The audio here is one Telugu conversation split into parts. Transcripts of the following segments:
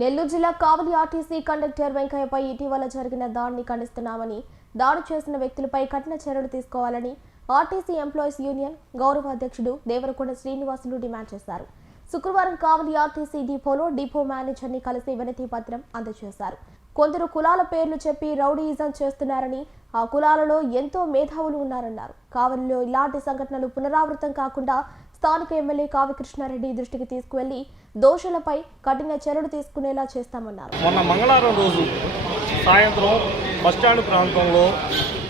నెల్లూరు జిల్లా కావలి ఆర్టీసీ కండక్టర్ వెంకయ్యపై ఇటీవల జరిగిన దాడిని ఖండిస్తున్నామని, దాడి చేసిన వ్యక్తులపై కఠిన చర్యలు తీసుకోవాలని ఆర్టీసీ ఎంప్లాయీస్ యూనియన్ గౌరవ అధ్యక్షుడు దేవరకొండ శ్రీనివాసులు డిమాండ్ చేశారు. శుక్రవారం కావలి ఆర్టీసీ డిపోలో డిపో మేనేజర్ని కలిసి వినతి పత్రం అందజేశారు. కొందరు కులాల పేర్లు చెప్పి రౌడీయిజం చేస్తున్నారని, ఆ కులాలలో ఎంతో మేధావులు ఉన్నారన్నారు. కావలిలో ఇలాంటి సంఘటనలు పునరావృతం కాకుండా స్థానిక ఎమ్మెల్యే కావి కృష్ణారెడ్డి దృష్టికి తీసుకువెళ్లి దోషులపై కఠిన చర్యలు తీసుకునేలా చేస్తామన్నారు. మొన్న మంగళవారం రోజు సాయంత్రం బస్టాండ్ ప్రాంతంలో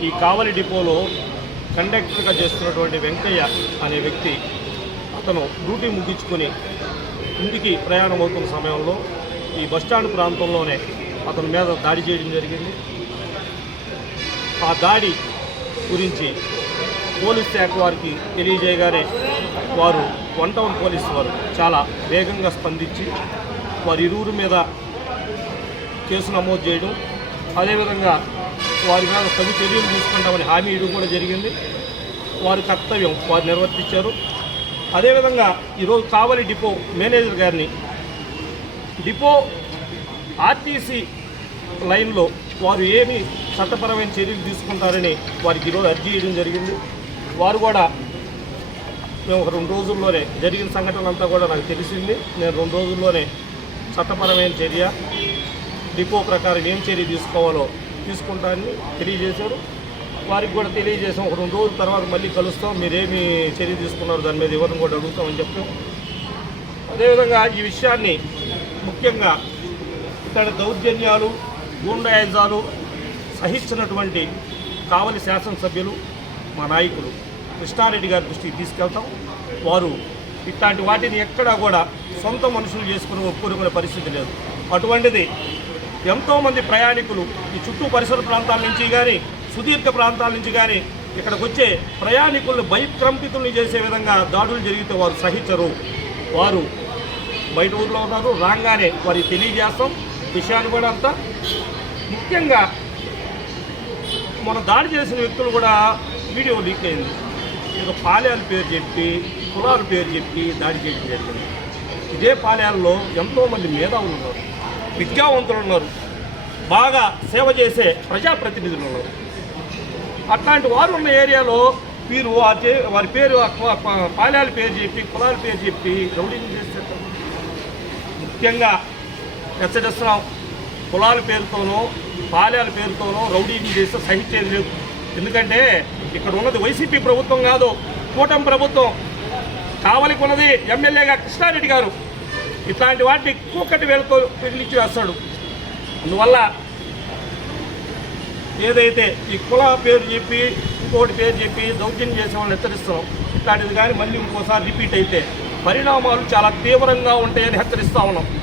ఈ కావలి డిపోలో కండక్టర్గా చేస్తున్నటువంటి వెంకయ్య అనే వ్యక్తి అతను డ్యూటీ ముగించుకొని ఇంటికి ప్రయాణం అవుతున్న సమయంలో ఈ బస్టాండ్ ప్రాంతంలోనే అతని మీద దాడి చేయడం జరిగింది. ఆ దాడి గురించి పోలీస్ శాఖ వారికి తెలియజేయగానే వారు 1 టౌన్ పోలీసు వారు చాలా వేగంగా స్పందించి వారి ఇరువురి మీద కేసు నమోదు చేయడం, అదేవిధంగా వారి మీద తగు చర్యలు తీసుకుంటామని హామీ ఇవ్వడం కూడా జరిగింది. వారి కర్తవ్యం వారు నిర్వర్తించారు. అదేవిధంగా ఈరోజు కావలి డిపో మేనేజర్ గారిని డిపో ఆర్టీసీ లైన్లో వారు ఏమి చట్టపరమైన చర్యలు తీసుకుంటారని వారికి ఈరోజు అర్జీ చేయడం జరిగింది. వారు కూడా మేము 2 రోజుల్లోనే జరిగిన సంఘటన అంతా కూడా నాకు తెలిసింది, నేను 2 రోజుల్లోనే చట్టపరమైన చర్య డిపో ప్రకారం ఏం చర్య తీసుకోవాలో తీసుకుంటానని తెలియజేశారు. వారికి కూడా తెలియజేసాం, 2 రోజుల తర్వాత మళ్ళీ కలుస్తాం, మీరేమి చర్య తీసుకున్నారు దాని మీద ఎవరిని కూడా అడుగుతామని చెప్పాం. అదేవిధంగా ఈ విషయాన్ని ముఖ్యంగా ఇక్కడ దౌర్జన్యాలు గూండాయిజాలు సహించినటువంటి కావలి శాసనసభ్యులు మా నాయకులు కృష్ణారెడ్డి గారి దృష్టికి తీసుకెళ్తాం. వారు ఇట్లాంటి వాటిని ఎక్కడా కూడా సొంత మనుషులు చేసుకుని ఒప్పుకునే పరిస్థితి లేదు. అటువంటిది ఎంతోమంది ప్రయాణికులు ఈ చుట్టూ పరిసర ప్రాంతాల నుంచి కానీ సుదీర్ఘ ప్రాంతాల నుంచి కానీ ఇక్కడికి వచ్చే ప్రయాణికులను భయకంపితుల్ని చేసే విధంగా దాడులు జరిగితే వారు సహించరు. వారు బయట ఊర్లో ఉన్నారు, రాగానే వారికి తెలియజేస్తాం విషయాన్ని కూడా అంతా. ముఖ్యంగా మన దాడి చేసిన వ్యక్తులు కూడా వీడియో లీక్ అయింది. ఏదో పాలెల పేరు చెప్పి కులాల పేరు చెప్పి దాడి చేయడం జరిగింది. ఇదే పాలెల్లో ఎంతోమంది మేధావులు ఉన్నారు, విద్యావంతులు ఉన్నారు, బాగా సేవ చేసే ప్రజాప్రతినిధులు ఉన్నారు. అట్లాంటి వారు ఉన్న ఏరియాలో వీరు వారి పేరు పాలెల పేరు చెప్పి కులాల పేరు చెప్పి రౌడీని చేస్తారు. ముఖ్యంగా హెచ్చరిస్తున్నాం, కులాల పేరుతోనో పాలెల పేరుతోనో రౌడీని చేస్తే సహించేది లేదు. ఎందుకంటే ఇక్కడ ఉన్నది వైసీపీ ప్రభుత్వం కాదు, కూటమి ప్రభుత్వం. కావలికి ఉన్నది ఎమ్మెల్యేగా కృష్ణారెడ్డి గారు. ఇట్లాంటి వాటిని కూకటి వేలతో పెళ్లిచ్చి వేస్తాడు. అందువల్ల ఏదైతే ఈ కుల పేరు చెప్పి ఇంకోటి పేరు చెప్పి దౌర్జన్యం చేసే వాళ్ళని హెచ్చరిస్తున్నాం. ఇట్లాంటిది కానీ మళ్ళీ ఇంకోసారి రిపీట్ అయితే పరిణామాలు చాలా తీవ్రంగా ఉంటాయని హెచ్చరిస్తూ ఉన్నాం.